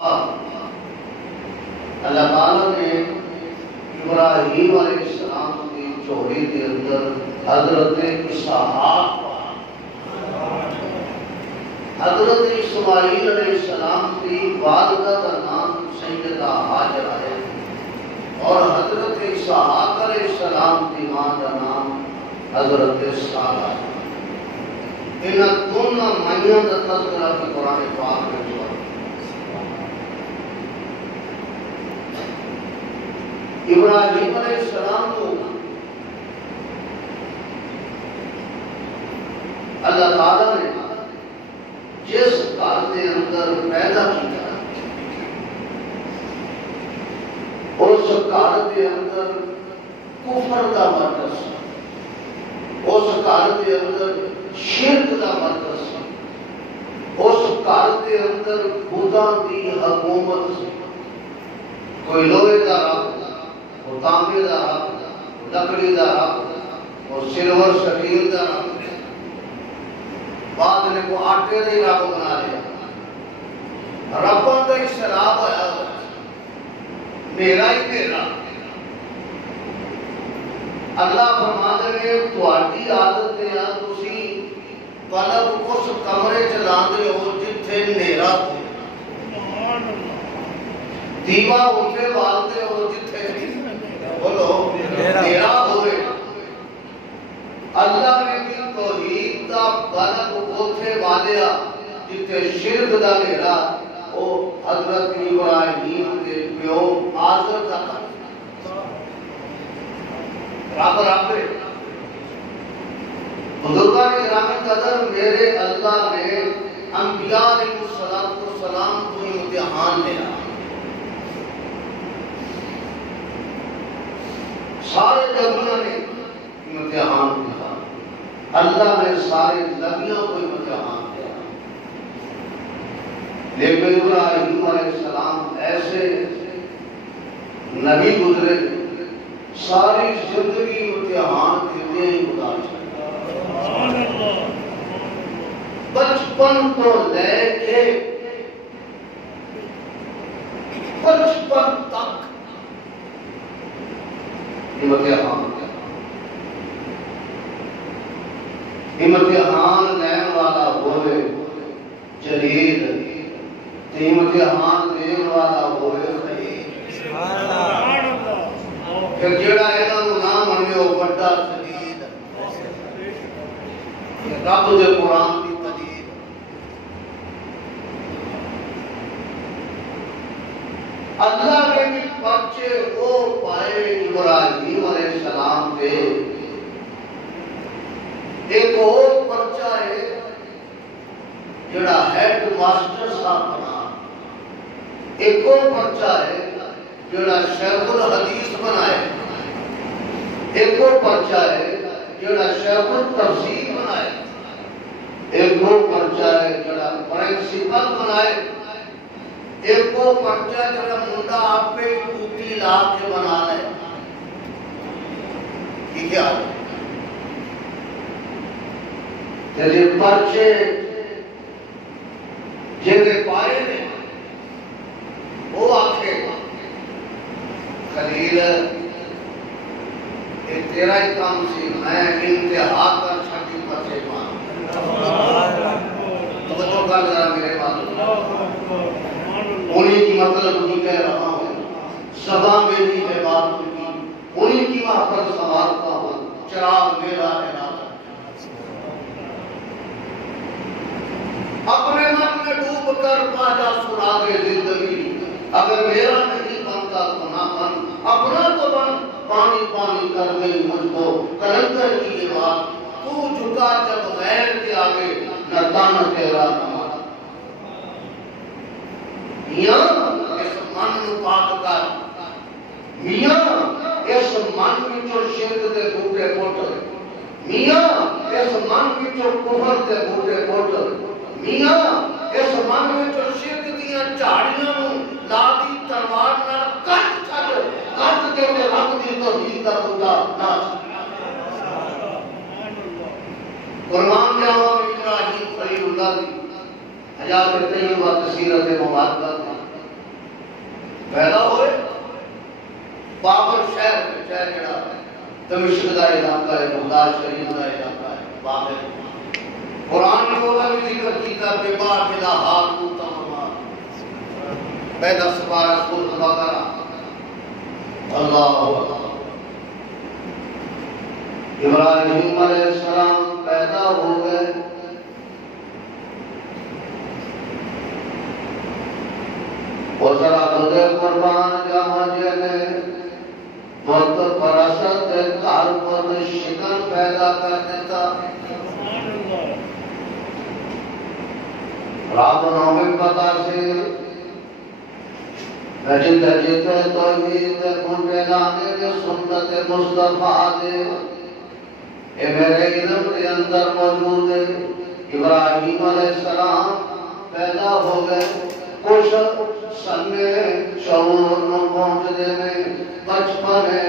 اللہ تعالیٰ نے ابراہیم علیہ السلام کی جوڑی کے اندر حضرت اسحاق، حضرت اسماعیل علیہ السلام کی والدہ کا نام سیدہ ہاجرہ ہے، اور حضرت اسحاق علیہ السلام کی ماں کا نام حضرت سارہ ہے۔ ان دونوں مائیوں کا تذکرہ بھی قرآن پاک میں ہوا۔ ابراہیم علیہ السلام کو اللہ تعالیٰ نے جس گھر کے اندر پیدا کیا، اس گھر کے اندر کفر کا مرکز، اس گھر کے اندر شرک کا مرکز، اس گھر کے اندر خدا کی حکومت، کوئی لوہے کا رب، وہ تانبے دا رب، لکڑی دا رب، وہ سلور سٹیل دا رب، بعد نے کو آٹے دے رب بنا لیا۔ ربوں کا اصطلاح ہوا میرا ہی میرا۔ اللہ فرماتے ہیں تہاڈی عادت ہے تسی پلک اس کمرے چ لاندے ہو جتھے نیرا ہو، دیوا اوتے والدے ہو جتھے بولو میرا ہوئے۔ اللہ نے بھی توحید دا بلک اوتھے والیا جتے شرک دا میرا، او حضرت ابراہیم کے پیو آزر دا کر رب ہے۔ بزرگان کرام قدر، میرے اللہ نے انبیاء علیہ السلام کو امتحان لیا، سارے نبیوں نے امتحان دیا، اللہ نے سارے نبیوں کو امتحان دیا، لیکن ابراہیم علیہ السلام ایسے نبی گزرے ساری زندگی امتحان دیتے ہی گزارے، بچپن کو لے کے بچپن تک امتحان لین والا ہوئے جلیل، امتحان دین والا ہوئے خلیل، پھر جڑا انہاں نوں نہ منے او بڑا خلیل، رب دے قرآن دی تدید۔ اللہ نے بھی پرچے وہ پائے ابراہیم علیہ السلام پہ، ایک اور پرچہ ہے جڑا ہیڈ ماسٹر صاحب بنا، ایک اور پرچہ ہے جڑا شیخ الحدیث بنائے، ایک اور پرچہ ہے جڑا شیخ التفسیر بنائے، ایک اور پرچہ ہے جڑا پرنسپل بنائے، ایک وہ پرچہ جڑا منڈا آپ پہ ٹوپی لا کے بنا لے۔ یہ کیا ہے؟ جیسے پرچے جیسے پائے نے وہ آکھے خلیل یہ تیرا ہی کام سی، میں انتہا کر چھٹی پرچے مان توجہ کر ذرا میرے بات، انہیں کی مطلب نہیں کہہ رہا ہوں، سبا میری ہے بات کی، انہیں کی وہاں پر سوالتا ہوں، چراغ میرا ہے نہ اپنے من میں ڈوب کر پاجا سراغ زندگی، اگر میرا نہیں بنتا تو نہ بن، اپنا تو بن، پانی پانی کر گئی مجھ کو کلندر کی یہ بات، تو جھکا جب غیر کے آگے نہ تانا تیرا نہ مانا۔ میاں اس من نو پاک کر، میاں اس من وچوں شرک دے بوٹے پٹ، میاں اس من وچوں کفر دے بوٹے پٹ، میاں اس من وچوں شرک دیاں جھاڑیاں نو لا دی تلوار نال کٹ چھڈ، کٹ کے تے رب دی توحید دا بوٹا نہ قربان جاواں ابراہیم خلیل اللہ دی حیات طیبہ سیرت مبارکہ پیدا ہوئے بابل شہر میں، شہر جڑا دمشق کا علاقہ ہے، بغداد شریف کا علاقہ ہے بابل۔ قرآن نے وہ بھی ذکر کیا کہ بابل ہاروت و ماروت، پہلا سپارہ سورۃ بقرہ۔ اللہ اکبر۔ ابراہیم علیہ السلام پیدا ہو گئے، وہ ذرا دودے قربان جہاں جنے بہت پرست گھر پر شکن پیدا کر دیتا۔ رب نومی پتا سے نجد جتے توحید کنڈے لانے دے سنت مصطفیٰ دے، اے میرے علم کے اندر موجود ہے۔ ابراہیم علیہ السلام پیدا ہو گئے، کچھ سنے شعور نو پہنچ دے میں، بچپنے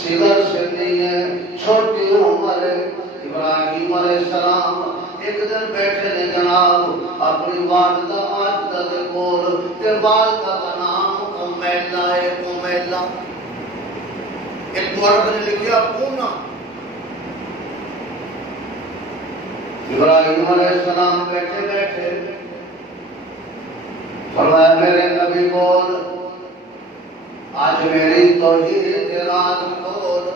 صغر سے نہیں ہے، چھوٹی عمر ہے۔ ابراہیم علیہ السلام ایک دن بیٹھے نے جناب اپنی والدہ ماجدہ دے کول، تے والدہ کا نام امیلہ ہے، امیلہ۔ ایک مورد نے لکھیا پونا۔ ابراہیم علیہ السلام بیٹھے بیٹھے فرمایا میرے نبی بول، آج میری توحید راز بول۔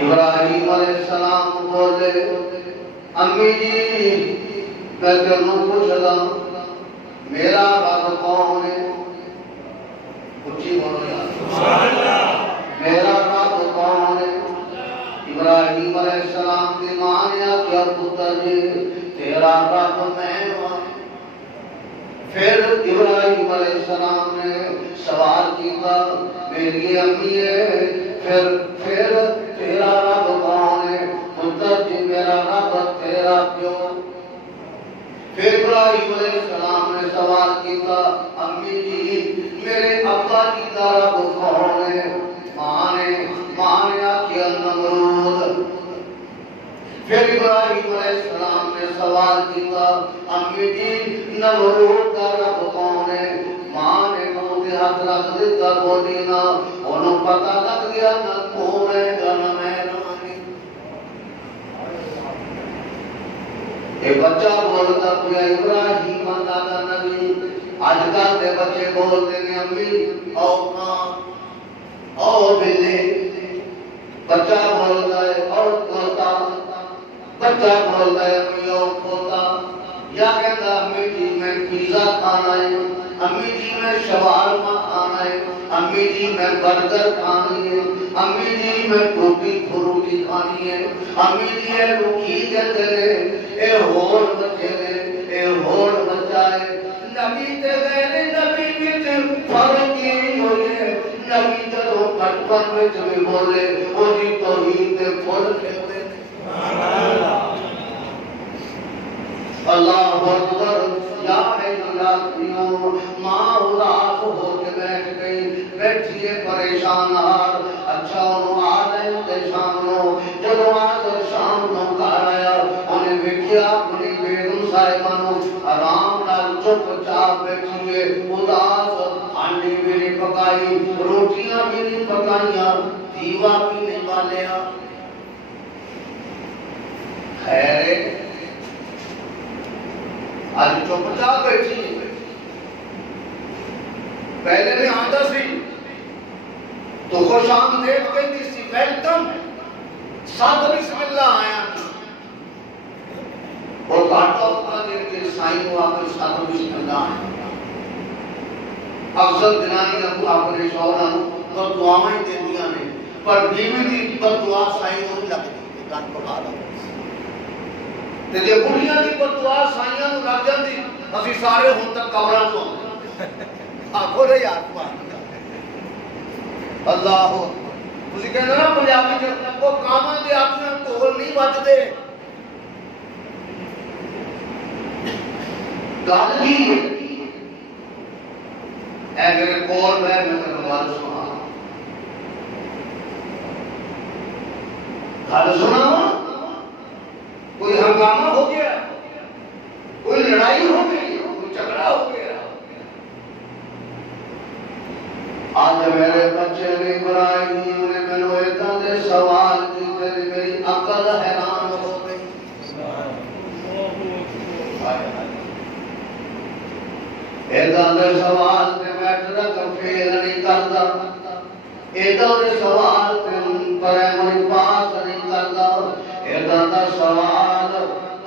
ابراہیم علیہ السلام بولے امی جی میں تینوں پوچھدا میرا رب کون ہے؟ اچھی بولو یار، میرا رب کون ہے؟ ابراہیم علیہ السلام کی ماں نے کیا پتر جی تیرا رب میں ہوں۔ پھر ابراہیم علیہ السلام نے سوال کیا میری امی ہے، پھر تیرا رب کون ہے؟ پتر جی میرا رب تیرا کیوں؟ پھر ابراہیم علیہ السلام نے سوال کیا امی جی میرے ابا جی کا رب کون ہے؟ ماں نے آخیا نمرود۔ پھر ابراہیم علیہ السلام نے سوال کیا امی جی نمرود کا رب کون ہے؟ ماں نے منہ ہاتھ رکھ دیتا بولی نا، انہوں پتہ لگ گیا نہ کون ہے نہ میں رہانی۔ ایک بچہ بولتا پیا ابراہیم اللہ کا نبی، آج کل دے بچے بولتے ہیں امی او کان او بلے، بچہ بولتا ہے اور طوطا، بچہ بولتا ہے امی او طوطا، یا کہتا امی جی میں پیزا کھانا ہے، امی جی میں شوارما کھانا ہے، امی جی میں برگر کھانی ہے، امی جی میں ٹوٹی فروٹی کھانی ہے، امی جی اے روکی کہتے ہیں اے ہور بچے نے اے ہور بچہ ہے۔ نبی تے غیر نبی وچ فرق کی ہوئی ہے، نبی جدوں بچپن وچ بھی بولے وہی توحید دے پھل کھلتے اللہ اکبر۔ یا حیاتیوں ماں اداس ہو کے بیٹھ گئی، بیٹھیے پریشان ہار۔ اچھا انہوں آدھے تے شام نو جدو آدھے شام نو گھر آیا انہیں وکھیا اپنی بیگم صاحبہ نو آرام نال چپ چاپ بیٹھیے، اداس، ہانڈی بھی نہیں پکائی، روٹیاں بھی نہیں پکائیاں، دیوا بھی نہیں بالیا۔ خیر آج چپ چاپ بیٹھی پہلے میں آتا سی تو خوش آمدید کہتی سی ویلکم، ساتھ بسم اللہ آیا اور گھاٹا اپنا دیر کے سائن ہوا پر ساتھ بسم اللہ آیا۔ افضل دنانی نے اپنے شوہرہ تو دعائیں دے دیا نے، پر بیوی دی بددعا سائن نہیں لگ دی گھر کو کھا رہا تے جے بڑھیاں دی بددعا سائیاں نوں لگ جاندی اسی سارے ہن تک قبراں تو آکھو رے یار اللہ تسی کہندے نا پنجابی چ او کاماں دے اپنے ڈھول نہیں وجدے، گل کی اے میرے کول میں تینوں گل سنا، گل سنا کوئی ہنگامہ ہو گیا، کوئی لڑائی ہو گئی، کوئی جھگڑا ہو گیا، آج میرے بچے نے ابراہیم نے میں نے ایتا دے سوال کی میری عقل حیران ہو گئی. ایتا دے سوال تے بیٹھنا کر فیل نہیں کردا. ایتا دے سوال تے پرائمری پاس نہیں کردا. ایتا دا سوال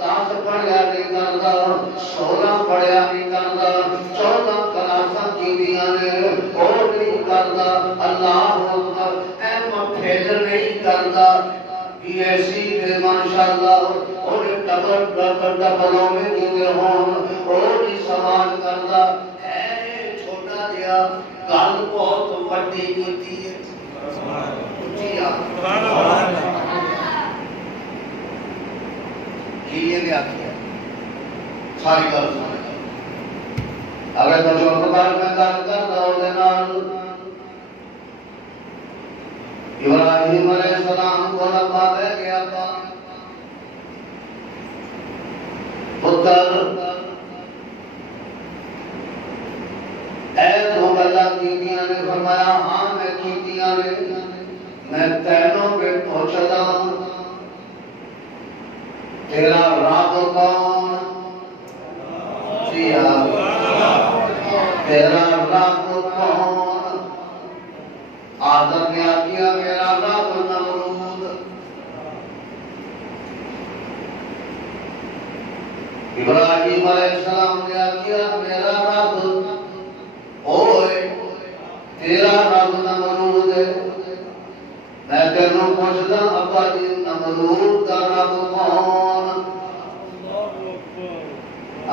10 پڑھیا نہیں کردا, 16 پڑھیا نہیں کردا, 14 کلاساں کیتیاں نے اور نہیں کردا. اللہ اکبر احمد پھیل نہیں کردا. ایسی دے ماشاءاللہ اور ڈبلوں میں دیتے ہون اور ہی سوال کردا. اے چھوٹا جیا گل بہت وڈی کیتی ہے. یہ بھی آتی ہے ساری گل سن. اگر تجربہ کار میں گل کردا ہو دے نال ابراہیم علیہ السلام کو ربا دے گیا تھا پتر اے تو گلا کیتیاں نے. فرمایا ہاں میں کیتیاں نے. میں تینوں پہ پہنچدا. تیرا رب کون؟ جی ہاں تیرا رب کون؟ آدم نے آکیا میرا رب نمرود. ابراہیم علیہ السلام نے آکیا میرا رب اوئے تیرا رب نمرود ہے. میں تینوں پوچھدا ابا جی نمرود کا رب کون؟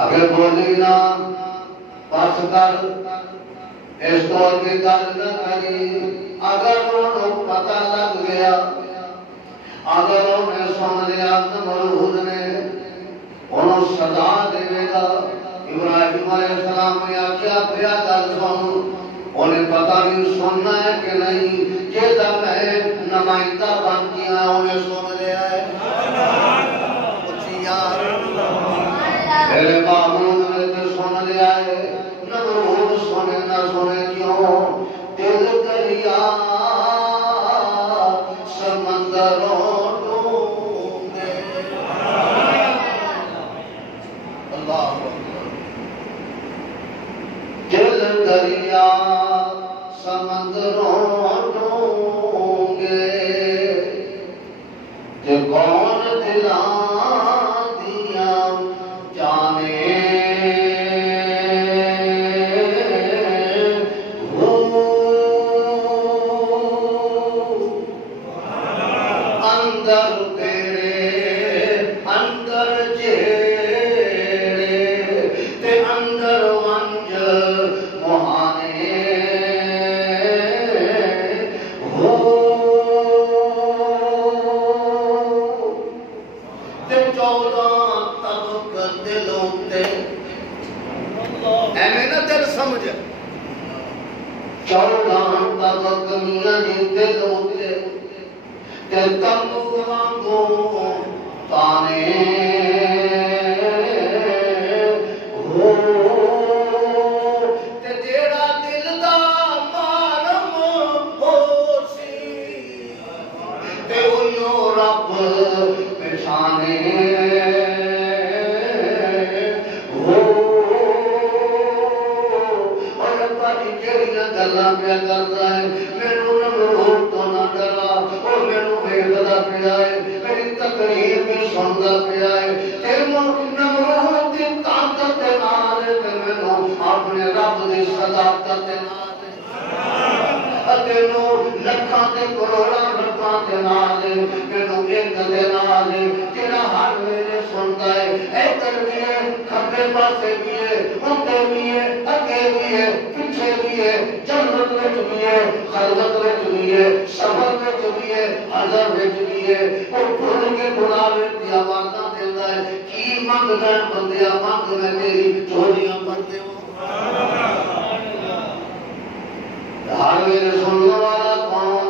اگر بولی نا بس کر اس طور کی گل نہ کری. اگر انہوں پتہ لگ گیا, اگر انہیں سن لیا نمرود نے انہوں سزا دے گا. ابراہیم علیہ السلام نے آکیا پیا گل سن. انہیں پتہ نہیں سننا ہے کہ نہیں. جیسا میں نمائندہ بن گیا انہیں سن لیا ہے. میرے معمول نے تو سن لیا ہے. نمرود سنے نہ سنے کیوں؟ دل دریا سمندروں ڈوبے. اللہ دل دریا سمندروں ڈوبے. کہ کون دلاں دیاں جانے اندر تیرے اندر جیڑے تے اندر ونج مہانے ہو تے 14 طبق دلوں تے. ایویں نہ دل سمجھ 14 طبق میاں جی دلوں تے تے تمبو وانگو تانے ہو. تے جیڑا دل دا معلوم ہو سی تے اوہیو رب پہچانے ہو. اور ربا دی جیڑیاں گلاں پیا کردا ہے مینوں نمرود تو نہ ڈرا. اور مینوں ویکھدا پیا ہے میری تقریر بھی سندا پیا ہے. تینوں نمرود دی طاقت دے نال تے مینوں اپنے رب دی صداقت دے نال تینوں لکھاں تے کروڑاں رباں دے نال مینوں ایک دے نال جڑا ہر ویلے سندا ہے. ادھر بھی ہے کھبے پاسے بھی ہے اندر بھی ہے اگے بھی ہے پیچھے بھی ہے جنت وچ بھی ہے خلوت وچ بھی ہے سفر وچ بھی ہے حضر وچ بھی ہے. اور کھل کے بلاوے دی آوازاں دیندا ہے. کی منگدا ہے بندیا منگ میں تیری جھولیاں بھر دیواں. ہر ویلے سننے والا کون؟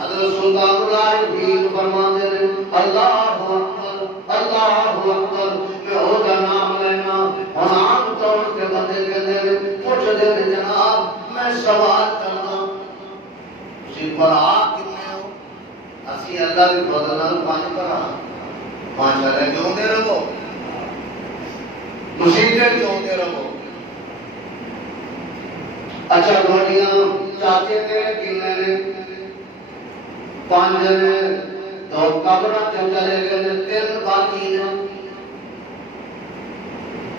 حضرت سلطان العارفین فرماندے نے اللہ اکبر اللہ اکبر. میں ہو دا نام لینا ہن عام طور تے بندے کہندے نے پوچھدے نے جناب میں سوال برا کنے ہو اسی اللہ دی فضل نال پانچ برا ماشاءاللہ جوندے رہو مسیحے جوندے رہو اچھا گوڑیاں چاچے تیرے کنے نے پانچ نے دو قبرہ چلے گئے تین باقی نے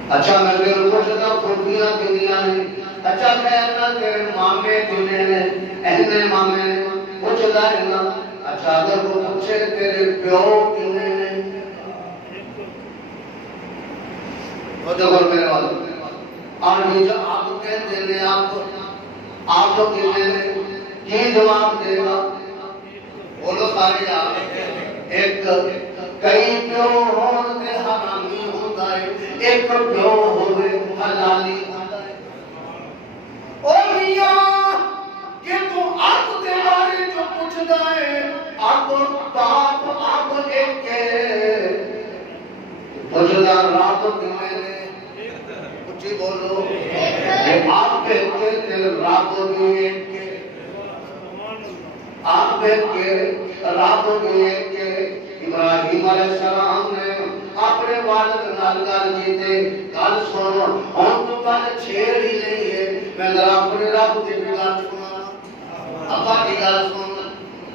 اچھا میں پھر پوچھتا پھوٹیاں کنیاں ہیں اچھا خیرنا تیرے مامے کنے نے اہنے مامے نے پوچھتا ہے نا اچھا اگر وہ پوچھے تیرے پیو کنے نے وہ دیکھو میرے والوں آنی جو آپ کہتے ہیں آپ تو کنے نے یہ جواب دے گا بولو سارے آپ ایک کئی پیو ہوتے حرامی ہوتا ہے ایک پیو ہوئے حلالی ہوتا ہے او میاں یہ تو آپ دے بارے جو پوچھتا ہے آپ باپ آپ ایک کے پوچھتا رات کی میں نے کچھ ہی بولو کہ آپ کہتے تھے رات کی ایک کے آپ کہتے رات کی ایک کے ابراہیم علیہ السلام نے اپنے والد نال گل کیتے گل سنو ہن تو گل چھیڑ ہی نہیں ہے میں ذرا اپنے رب دی گل سنا ابا دی گل سن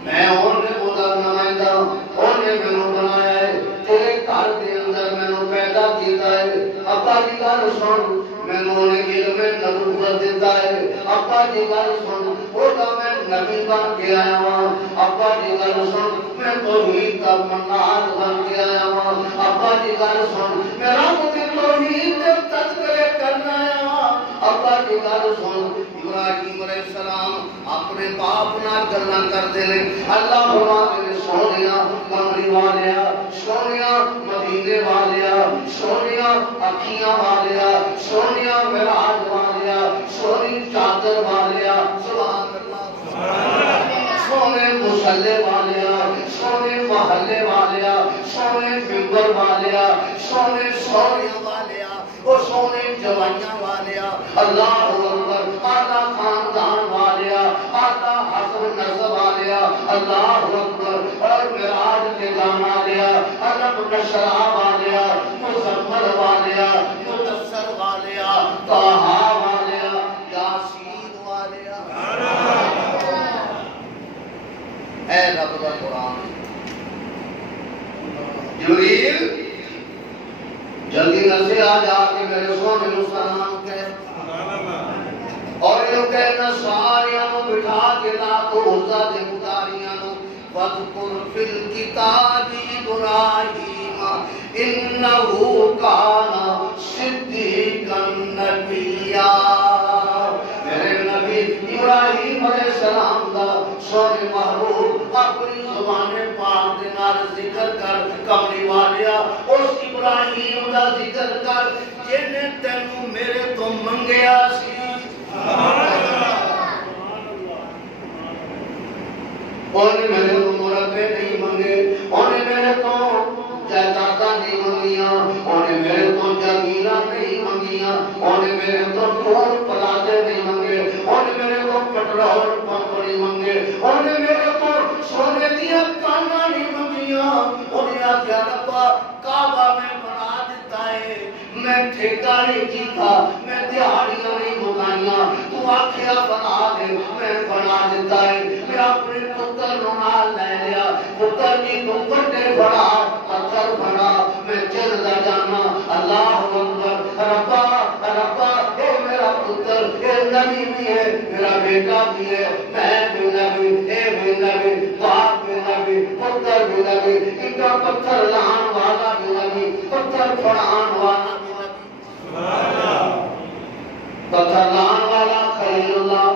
میں اونے خدا نمائندہ اونے مینوں بنایا ہے تیرے گھر دے اندر مینوں پیدا کیتا ہے ابا دی گل سن مینوں نے علم نبوت دیتا ہے ابا دی گل سن او دا میں نبی بن کے آیا ہوں ابا دی گل سن میں توحید کا منار بن کے آیا ہوں ابا دی گل سن میں رب دی توحید دے تذکرے کرنا آیا ہوں ابا دی گل سن ابراہیم علیہ السلام اپنے باپ نال گلاں کردے نے اللہ فرماتے نے سونیا کملی والیا سونیا مدینے والیا سونیا اکھیاں والیا سونیا معراج والیا سونی چادر والیا سبحان اللہ سونے مسلے والیا سونے محلے والیا سونے ممبر والیا سونے سونے والیا اور سونے جوائیاں والیا اللہ اکبر آدھا خاندان والیا آدھا حسب نسب والیا اللہ اکبر اور معراج کے جانا لیا عرب نشرہ والیا مزمل والیا مدثر والیا طہا والیا یاسین والیا اے رب کا قرآن جبریل جلدی نسے آ جا کے میرے سونے نو سلام کہہ اور انہوں کہنا ساریاں نو بٹھا کے لا تو عزا دے مداریاں نو وَذْكُرْ فِي الْكِتَابِ إِبْرَاهِيمَ إِنَّهُ كَانَ صِدِّيقًا نَبِيًّا میرے نبی ابراہیم علیہ السلام دا سونے محبوب اپنی زبان پاک دے نال ذکر کر کملی والیا اس ابراہیم دا ذکر کر جن تینوں میرے تو منگیا سی انہیں میرے تو مربے نہیں منگے انہیں میرے تو جائیداداں نہیں منگیاں انہیں میرے تو جاگیراں نہیں منگیاں انہیں میرے تو ٹول پلازے نہیں منگے انہیں میرے تو پٹرول پمپ نہیں منگے انہیں میرے تو سونے دیا کانا نہیں منگیاں انہیں آخیا ربا کعبہ میں بنا دیتا ہے میں ٹھیکہ نہیں کیتا میں دیہڑیاں نہیں مکائیاں تو آخیا بنا دے میں بنا دیتا ہے میں اپنے پتر نال لے لیا پتر کی تو بڑے بڑا پتھر بنا میں جلدہ جانا اللہ اکبر ربا ربا اے میرا پتر اے نبی بھی ہے میرا بیٹا بھی ہے میں بھی نبی اے بھی نبی باپ بھی نبی پتر بھی نبی ان کا پتھر لان والا بھی نبی پتھر پھڑان والا بھی نبی پتھر لان والا خلیل اللہ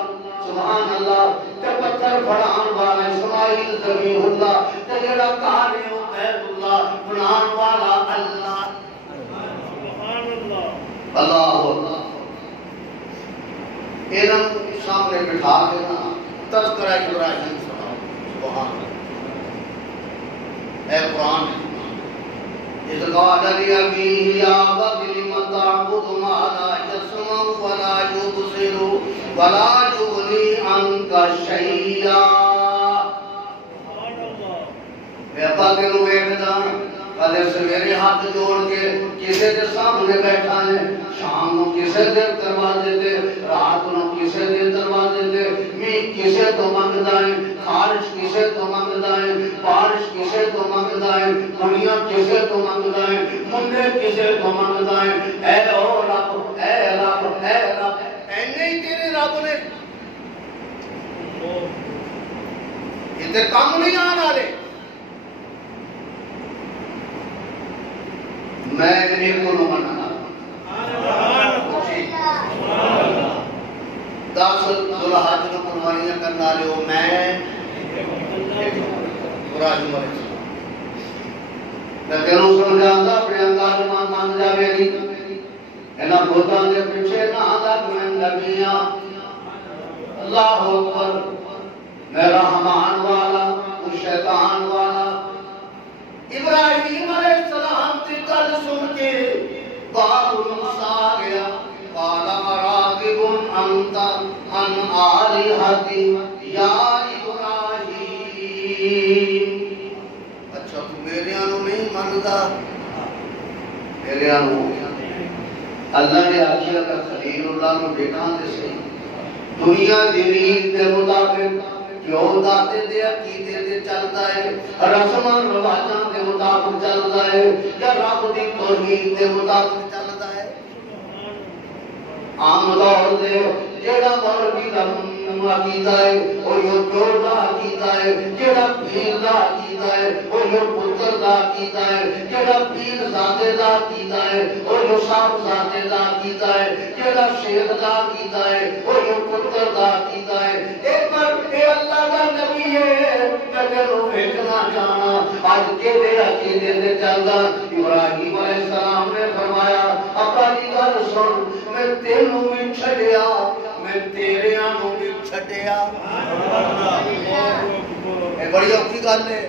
سبحان اللہ تے پتھر پھڑان والا اسماعیل ذبیح اللہ تے جڑا کہانی عبید اللہ بنان والا اللہ سبحان اللہ اللہ انہاں سامنے بٹھا کے نا تذکرہ ابراہیم سبحان اللہ اے قرآن اذ قال لأبيه يا أبت لم تعبد ما لا يسمع ولا يبصر ولا يغني عنك شيئا میں ابا تینوں ویکھدا کدے سویرے ہاتھ جوڑ کے کسے دے سامنے بیٹھا ہے، شام نو کسے دے دروازے تے، رات نو کسے دے دروازے تے، میہ کسے تو منگدا ہے، خارش کسے تو منگدا ہے، بارش کسے تو منگدا ہے، دنیا کسے تو منگدا ہے، منڈے کسے تو منگدا ہے۔ اے او رب، اے رب، اے رب، اینے ہی تیرے رب نے یہ تے کم نہیں آن والے۔ میں ایک کو مننا 10 ذوالحج نو قربانیاں کرنے والے ہو، میں ابراہیم علیہ السلام میں تینوں سمجھاتا اپنے انگار مان جا میری انہاں بھوتاں دے پیچھے نہ لگ میں لگیاں۔ اللہ اکبر، میں رحمان والا تو شیطان والا۔ ابراہیم علیہ السلام کی گل سن کے باب موسیٰ گیا، قال اراغب انت عن آلہتی یا ابراہیم، اچھا تو میرے آنو نہیں مانگدا؟ میرے آنو اللہ نے آخیا اگر خلیل اللہ نو دیکھاں دے سے دنیا دی ریت دے مطابق کیوں داتے دے عقیدے دے چلتا ہے، رسمان رواجاں دے مطابق چلتا ہے، یا رب دی توحید دے مطابق چلتا ہے؟ عام طور دے جیڑا مولوی دا عقیدہ ہے وہ یو چور دا عقیدہ ہے، جیڑا پیر دا عقیدہ ہے وہ یو پتر دا عقیدہ ہے، جیڑا پیر ذاتے دا عقیدہ ہے وہ یو صاحب ذاتے دا عقیدہ ہے، جیڑا شیخ دا عقیدہ ہے وہ یو پتر دا عقیدہ ہے۔ ایک بار اے اللہ دا نبی ہے میں تینوں ویکھنا چاہنا آج کے دے عقیدے دے چلدا۔ ابراہیم علیہ السلام نے فرمایا ابا دی گل سن، میں تینوں بھی چھڈیا، میں تیرے آنوں بھی چھڈیا۔ اے بڑی اوکھی گل ہے،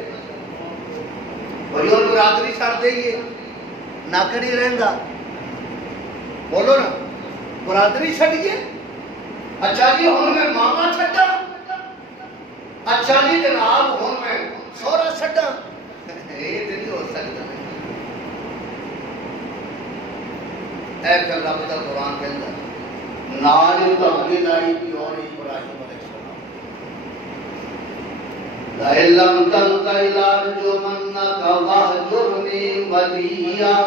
بڑی اور برادری چھڈ دئیے نک نہیں رہندا، بولو نا برادری چھڈیے۔ اچھا جی ہن میں ماما چھڈا، اچھا جی جناب ہن میں سورا چھڈا، یہ تے نہیں ہو سکتا۔ اے پھر رب دا قرآن کہندا نال تبھی لائی کی اور ابراہیم علیہ السلام لَئِن لَّمْ تَنْتَهِ لَأَرْجُمَنَّكَ وَاهْجُرْنِي مَلِيًّا،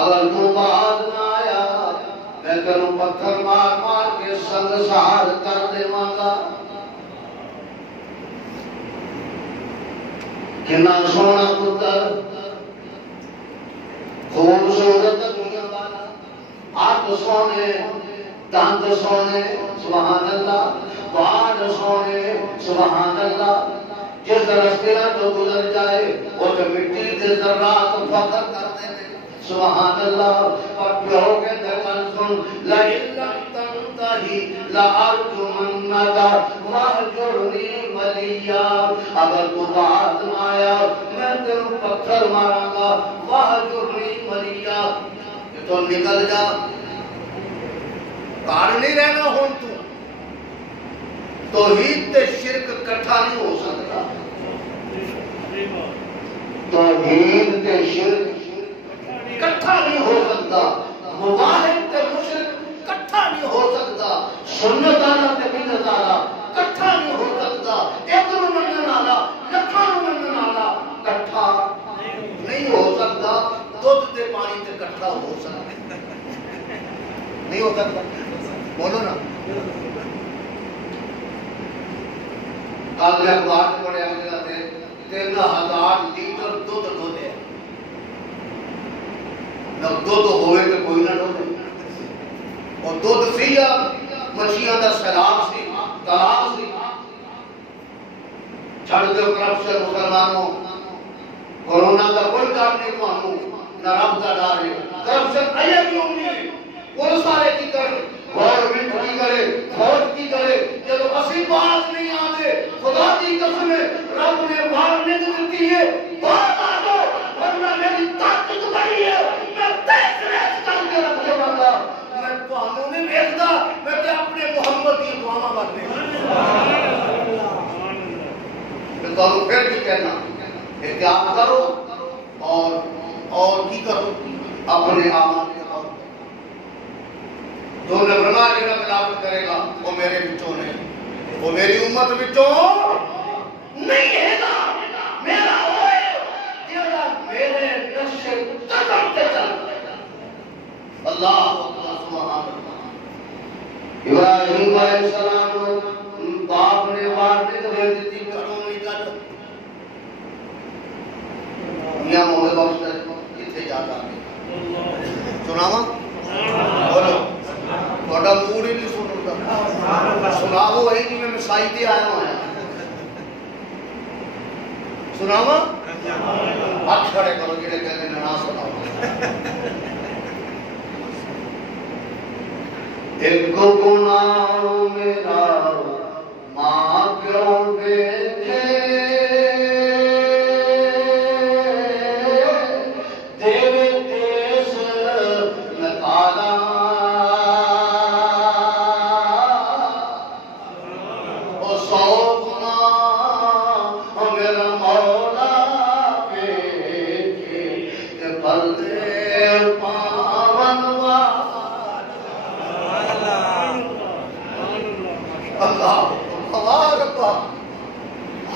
اگر تو باز نہ آیا میں تینوں پتھر مار مار کے سنگسار کر دیواں گا۔ کنا سونا پتر، خوبصورت دنیا والا، ہاتھ سونے، دانت سونے، سبحان اللہ، بال سونے، سبحان اللہ، جس راستے تو گزر جائے وہ تو مٹی کے ذرات فخر کرتے ہیں، سبحان اللہ۔ اور پیو کے درمن سن لَئِن لَّمْ تَنْتَهِ لَأَرْجُمَنَّكَ وَاهْجُرْنِي مَلِيًّا، اگر تو باز نہ آیا میں تینوں پتھر ماراں گا، وَاهْجُرْنِي مَلِيًّا، یہ تو نکل جا، کار نہیں رہنا ہون تو۔ توحید تے شرک کٹھا نہیں ہو سکتا، توحید تے شرک کٹھا نہیں ہو سکتا، مواحد تے مشرک کٹھا نہیں ہو سکتا، سنت آلا تے بدعت آلا کٹھا نہیں ہو سکتا، ایک نو منن آلا لکھاں نو منن آلا کٹھا نہیں ہو سکتا، دودھ تے پانی تے کٹھا ہو سکتا نہیں ہو سکتا، بولو نا۔ اگلے اخبار پڑھے اگلے دے 3000 لیٹر دودھ ڈولے، نہ دودھ ہوئے تو کوئی نہ ڈولے، اور دودھ سی مچھیاں دا سیلاب سی، تالاب سی، چھڑ دے کرپشن مسلمانوں، کورونا کا کوئی ڈر نہیں تانوں، نہ رب کا ڈر ہے، کرپشن آیا کیوں نہیں؟ پولیس والے کی کرے، گورنمنٹ کی کرے، فوج کی کرے، جب اسی بات نہیں آتے، خدا کی قسم ہے رب نے وارننگ دیتی ہے، بات آ دو ورنہ میری طاقت بڑی ہے، میں دیکھ ریس کر کے رکھ دے گا، میں تانوں نہیں ویکھدا، میں تے اپنے محمد کی دعاواں کرنے میں تانوں پھر بھی کہنا اپنے آمان کے طور پر جو نے فرمایا جڑا ملاوٹ کرے گا وہ میرے بچوں نہیں، وہ میری امت بچوں نہیں ہے گا، میرا ہوئے جڑا میرے نقش قدم تے چل اللہ اکبر سبحان اللہ۔ ابراہیم علیہ السلام باپ نے وارننگ دے دی کرو نہیں کر میاں محمد بخش کتنے جاتا سناوا بولو بڑا موڈ ہی نہیں سنتا سناو وہی نہیں میں مسائی دے آیا ہوں سناوا ہاتھ کھڑے کرو جڑے کہتے ہیں نہ سناو ایک گناہ میرا ماں پیو بیٹھے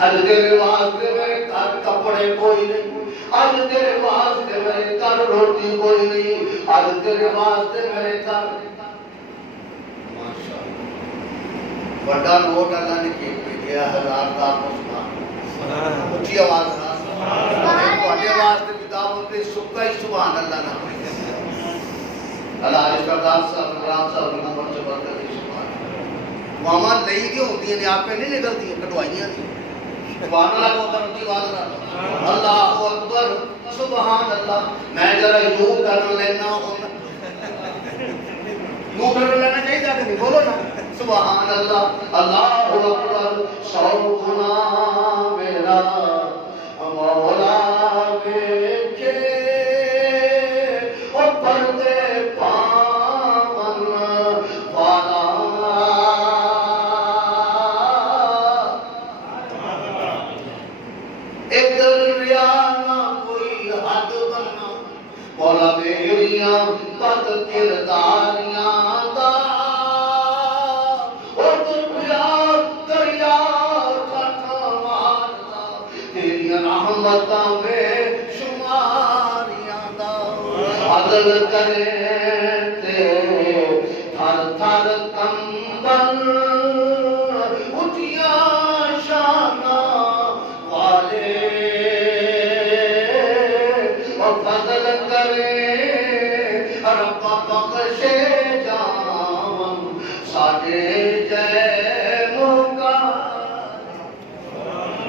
آج تیرے واسطے میرے گھر کپڑے کوئی نہیں، آج تیرے واسطے میرے گھر روٹی کوئی نہیں، آج تیرے واسطے میرے گھر بڑا نوٹ اللہ نے کیک پہ کیا 1000 کا مسلمان اچھی آواز رہا بڑے واسطے کتاب ہوتے سکا ہی سبحان اللہ نہ اللہ علیہ سردار صاحب رام صاحب نے عمر سے بڑھ کر سبحان محمد نہیں کیوں ہوتی ہیں آپ پہ نہیں نکلتی ہیں کٹوائیاں نہیں سبحان اللہ کو اتر اچھی بات رہا اللہ اکبر سبحان اللہ میں ذرا یوں کر لینا ہوں یوں کر لینا چاہیے جا کے بولو نا سبحان اللہ اللہ اکبر سوکھنا میرا مولا بیٹھے اور پردے پاون والا مولا میریاں بد کرداریاں دا اور دریا دریا کٹھا مارنا تیریاں رحمتاں بے شماریاں دا عدل کرے تے تھر تھر کمبل اٹھیاں شانہ والے اور فضل رب بخشے جام ساڑے جے موقع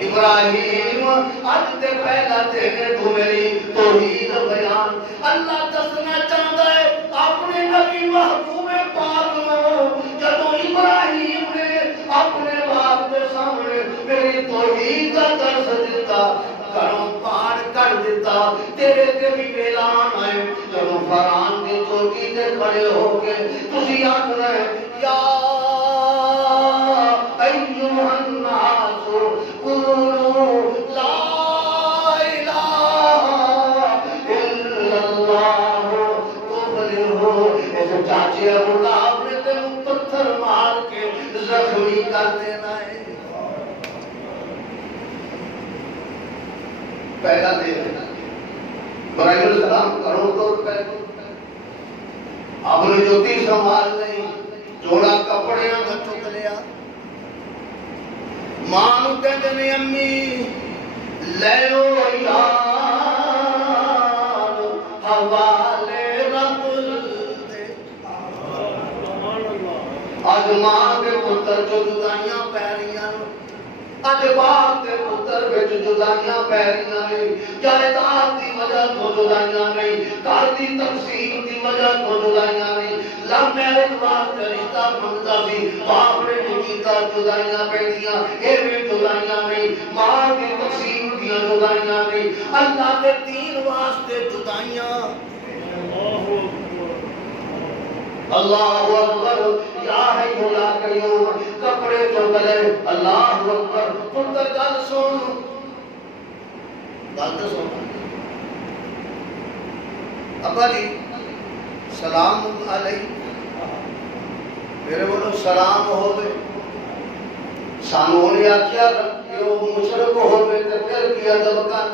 ابراہیم آج تے پہلا تیرے تو میری توحید بیان اللہ دسنا چاہتا ہے اپنے نبی محبوب پاک میں جدو ابراہیم نے اپنے باپ کے سامنے میری توحید کا درس دیتا کروں پار کر دیتا تیرے تے بھی اعلان آئے جب فران کی چوٹی سے کھڑے ہو کے تسی آکھ رہے یا ایوہ الناس قولوا لا الہ الا اللہ تفلحوا ایسے چاچے اللہ اپنے تے پتھر مار کے زخمی کر دینا ہے پہلا دے دینا ابراہیم علیہ السلام کروں تو اپنی جوتی سنبھال نہیں جوڑا کپڑے نہ چک لیا ماں نو کہتے نے امی لے لو یار حوالے رب دے آج ماں کے پتر جو جدائیاں پیریاں آج باپ کے پتر بچ جدائیاں پیریاں نہیں جائیداد دی وجہ تو جدائیاں نہیں گھر دی تقسیم دی وجہ تو جدائیاں نہیں لب میرج واسطے رشتہ بنتا سی باپ نے جیتا جدائیاں پیدیاں ایویں جدائیاں نہیں ماں دی تقسیم دیاں جدائیاں نہیں اللہ کے دین واسطے جدائیاں اللہ اکبر یا ہے مولا قیوم کپڑے تو گلے اللہ اکبر پتر گل سن گل تو سن ابا جی سلام علیکم میرے بولو سلام ہوئے سانوں نے آکھیا کہ وہ مشرک ہوئے تو پھر بھی ادب کر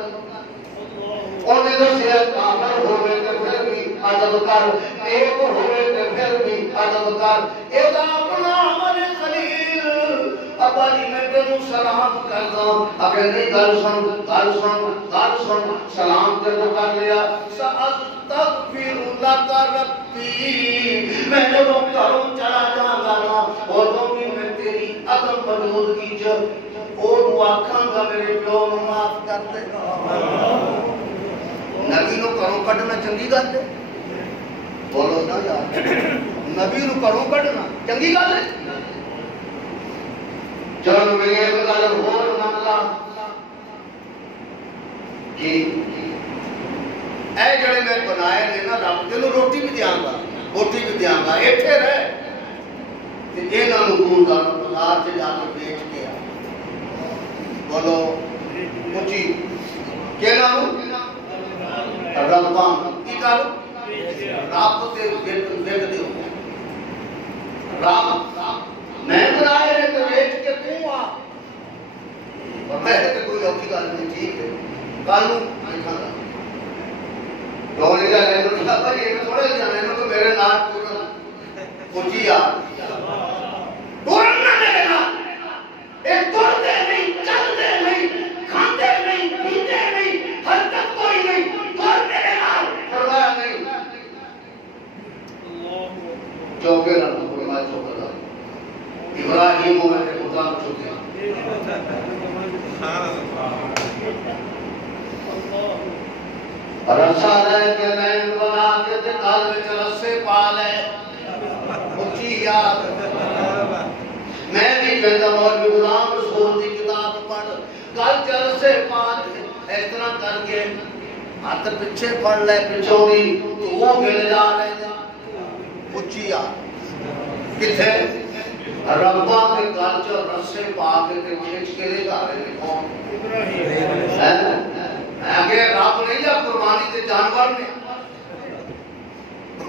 انہیں دسیا کافر ہوئے تو پھر بھی ادب کر ایک ہوئے تو پھر بھی ادب کر یہ تو اپنا عمل خلیل ابا جی میں تینوں سلام کرتا ہوں اگر نہیں گل سن سلام تینوں کر لیا سأستغفر لك ربی میں جب کروں چلا جاگا نا اور بھی میں تیری عدم موجودگی جب اور واقعاں گا میرے پیو معاف کر دے گا نبی نو کروں کٹنا چنگی گل ہے بولو نا یار نبی نو کروں کٹنا چنگی گل ہے چلو میری ایک گل ہور من لا کہ اے جڑے میں بنائے نے نا رب تینوں روٹی بھی دیاں گا روٹی بھی دیاں گا ایتھے رہ تے انہاں نوں گوندا بازار تے جا کے بیچ کے آ بولو اونچی کہنا ربان کی کرو رب تے ویکھ دیو رب میں بنائے نے تے بیچ کے تو آ اور میں تے کوئی اوکھی گل نہیں ٹھیک ہے کالو لکھاں گا تو نے جا لے تو کہا یہ تھوڑے جانے نو تو میرے نال پوچھی یار ٹورنا میرے نال اے ٹردے نہیں چلدے نہیں کھاندے نہیں پیندے نہیں حرکت کوئی نہیں ٹور میرے نال فرمایا نہیں چوکے نہ فرمایا چوکے نہ ابراہیم میں خدا چوکے رسا لے کے مین بنا کے تے کال وچ رسے پا لے اچھی یاد میں بھی کہتا مولوی غلام رسول دی کتاب پڑھ کل چ رسے پا اس طرح کر کے ہاتھ پیچھے پڑھ لے پچھوں دی تو وہ مل جا رہے اچھی یاد کتھے ربا کے کل چ رسے پا کے تے کھینچ کے لے جا رہے کون اگر رب نہیں جا قربانی تے جانور نے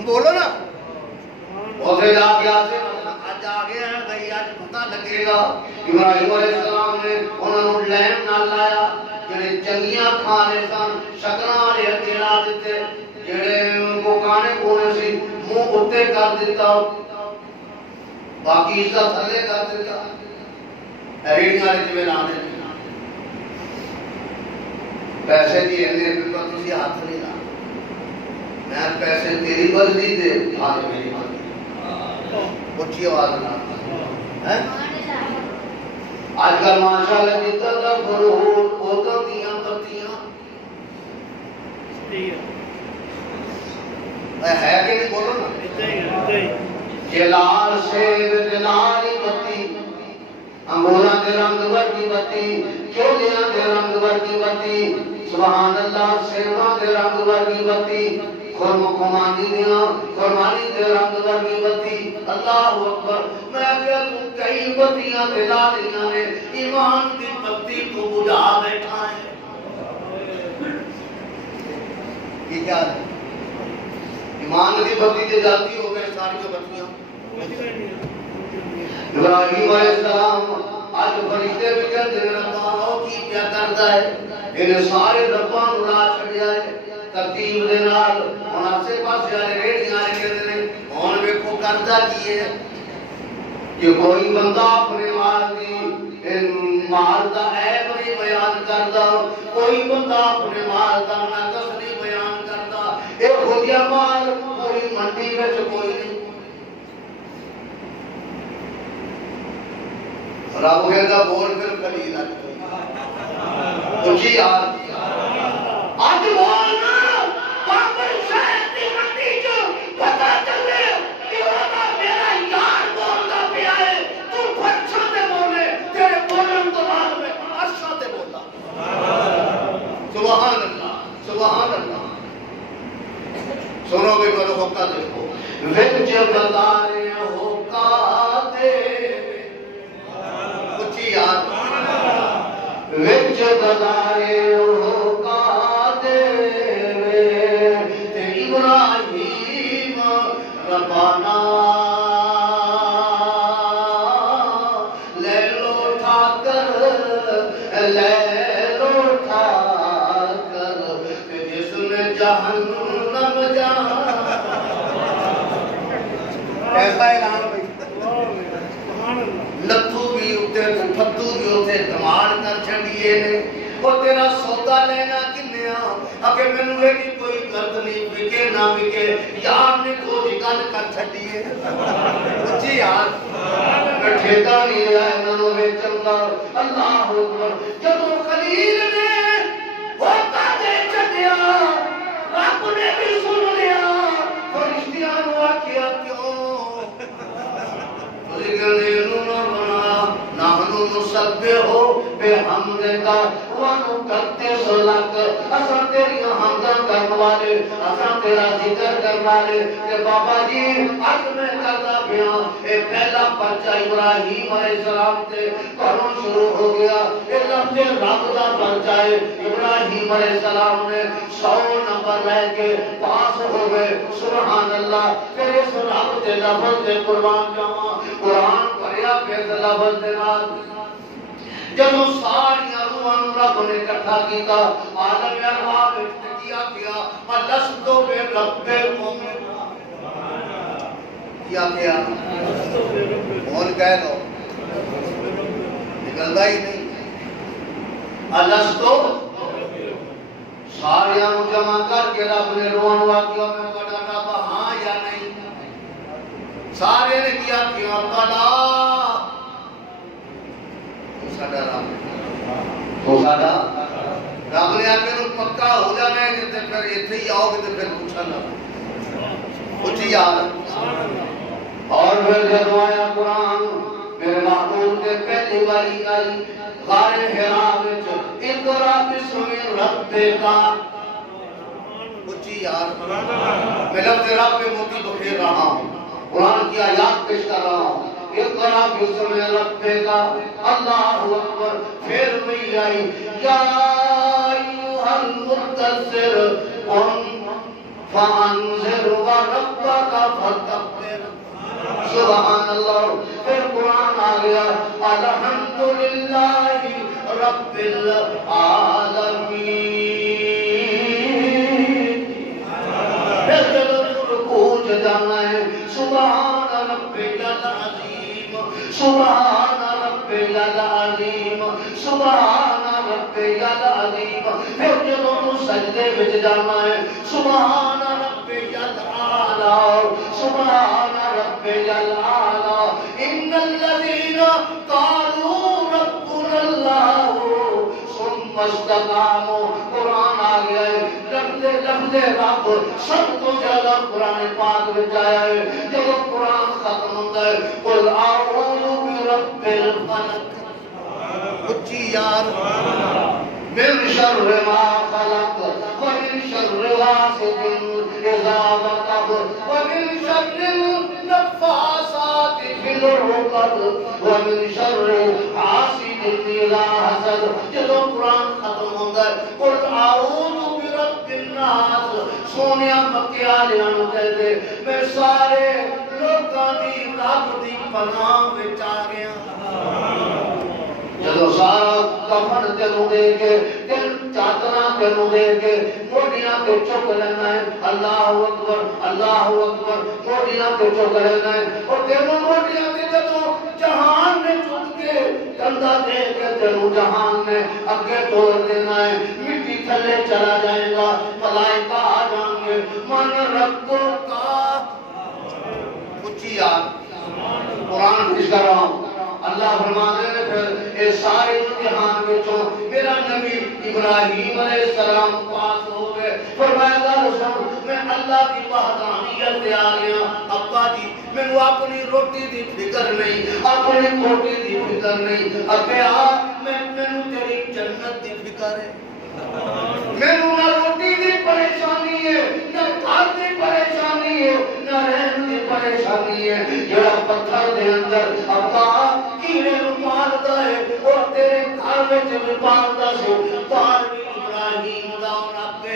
بولو نا اوتھے جا کے آتے اج آ گیا ہے بھائی اج پتہ لگے گا ابراہیم علیہ السلام نے انہاں نوں لیم نال لایا جڑے چنگیاں کھانے سن شکراں والے اکیلا دتے جڑے ان کو کانے کونے سی منہ اوتے کر دیتا باقی حصہ تھلے کر دیتا ریڑیاں والے جویں لانے پیسے دی اہمیت پر کسی ہاتھ نہیں لا میں پیسے تیری بلدی دے ہاتھ میری بلدی اچھی آواز نہ آج کل ماشاءاللہ جتنا کا فروغ ہوتا دیاں بتیاں ہے کہ نہیں بولو نا جلال سے جلالی بتی انگوراں دے رنگ ورگی بتی چولیاں دے رنگ ورگی بتی سبحان اللہ سیواں دے رنگ ورگی بتی خرمانی دے رنگ ورگی بتی اللہ اکبر میں کہا تو کئی بتیاں دے لالیاں نے ایمان دی بتی کو بجھا بیٹھا ہے یہ کیا ہے ایمان دی بتی دے جاتی ہو گئے ساری جو بتیاں ابراہیم علیہ السلام آج فرشتے بھی کہتے ہیں ربا کی کیا کرتا ہے انہیں سارے رباں اڑا چھڑیا ہے ترتیب دے نال ہن آسے پاسے والے ریڑیاں والے کہتے ہیں ہن ویکھو کردا کی ہے کہ کوئی بندہ اپنے مال دا عیب نہیں بیان کردا کوئی بندہ اپنے مال دا نقص نہیں بیان کردا اے خودیا مال کوئی منڈی وچ کوئی نہیں رب کہتا بول پھر خلیل اچھی یاد آج بولنا پاپر شہر دی منڈی جو پتا چلے کہ وہ میرا یار بولنا پیا ہے تو فرشاں دے بولے تیرے بولن تو بعد میں عرشاں دے بولا سبحان اللہ سبحان اللہ سنو بھی کرو ہوکا دیکھو وچ بازارے ہوکا دے اچھی یاد وچ بازارے ہوکا دے ابراہیم کیے نے وہ تیرا سودا لینا کنے اگے مینوں یہ بھی کوئی گرد نہیں وکے نہ وکے یار نے کوئی گل کر چھڈی ہے جی یار میں ٹھیکا نہیں لیا انہوں نے چلتا اللہ اکبر جب خلیل نے وہ کاجے چھڈیا رب نے بھی سن لیا فرشتیاں نو آکھیا کیوں نحنو نسبحو بحمدک ونقدس لک اساں تیری حمداں کرن والے اساں تیرا ذکر کرن والے تے بابا جی اج میں کردا پیا اے پہلا پرچہ ابراہیم علیہ السلام تے گھروں شروع ہو گیا اے لفظ رب دا پرچہ ہے ابراہیم علیہ السلام نے 100 نمبر لے کے پاس ہو گئے سبحان اللہ پھر اس رب دے لفظ تے قربان جاواں قرآن پڑھیا پھر لفظ دے نال جب ساریاں روحاں رب نے اکٹھا کیتا عالم ارواح وچ کیا کیا الستو بربکم کیا کون کہہ دو نکلتا ہی نہیں الستو ساریاں جمع کر کے رب نے روحاں واقعہ میں کہا رب ہاں یا نہیں سارے نے کیا بلا تو ساڈا رب نے آکے نو پکا ہو جانا ہے تے پھر ایتھے ہی آؤ گے تے پھر پوچھنا اچھی یاد اور پھر جب آیا قرآن میرے محبوب کے پہلی والی آئی غار حرا وچ اقرا بسم ربک اچھی یاد میں لفظ رب پہ موتی بکھیر رہا ہوں قرآن کی آیات پیش کر رہا ہوں اقرا بسم ربک اللہ اکبر پھر وہی آئی یا ایھا المدثر قم فانذر وربک فکبر سبحان اللہ پھر قرآن آ گیا الحمدللہ رب العالمین پھر جب رکوع جانا ہے سبحان ربی العظیم سبحان ربی العظیم سبحان ربی العظیم پھر جب تو سجدے وچ جانا ہے سبحان ربی الاعلی سبحان ربی الاعلی ان الذین قالوا ربنا اللہ ثم استقاموا قرآن آ گیا ہے لفظ رب سب تو زیادہ قرآن پاک وچ آیا ہے جب قرآن ختم ہوتا ہے قل اعوذ برب الفلق اچھی یار من شر ما خلق ومن شر غاسق اذا وقب ومن شر النفاثات في العقد ومن شر حاسد اذا حسد جب قرآن ختم ہوتا ہے قل اعوذ برب الناس سونیا مکے والےاں نوں کہتے میں سارے لوکاں دی رب دی پناہ وچ آ گیا جدو سارا کفن تینوں دے کے تین چادراں تینوں دے کے موڈیاں تے چک لینا ہے اللہ اکبر موڈیاں تے چک لینا ہے اور تینوں موڈیاں تے جدو جہان نے چک کے کندھا دے کے تینوں جہان نے اگے توڑ دینا ہے مٹی تھلے چلا جائے گا ملائکہ آ جائیں گے من ربوں کا اچھی یاد قرآن پیش کر رہا ہوں اللہ فرماتے ہیں پھر اس سارے امتحان وچوں میرا نبی ابراہیم علیہ السلام پاس ہو گئے فرمایا رسول میں اللہ کی وحدانیت پہ آ گیا ابا جی مینوں اپنی روٹی دی فکر نہیں اپنی روٹی دی فکر نہیں ابے آ مینوں تیری جنت دی فکر ہے مینوں نہ روٹی دی پریشانی ہے نہ گھر دی پریشانی ہے نہ رہن دی پریشانی ہے جڑا پتھر دے اندر ابا کیڑے نوں ماردا ہے اور تیرے گھر وچ بھی ماردا سی پار ابراہیم دا رب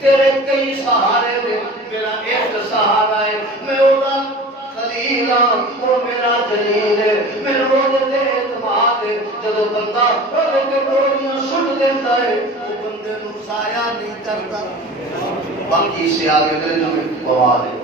تیرے کئی سہارے نے میرا ایک سہارا ہے میں اودا خلیل وہ میرا جلیل ہے میرے روز دے اعتماد ہے جدو بندہ روز کے ڈوریاں سٹ دیتا ہے وہ بندے نوں ضائع نہیں کرتا باقی سے آگے میں بوال ہے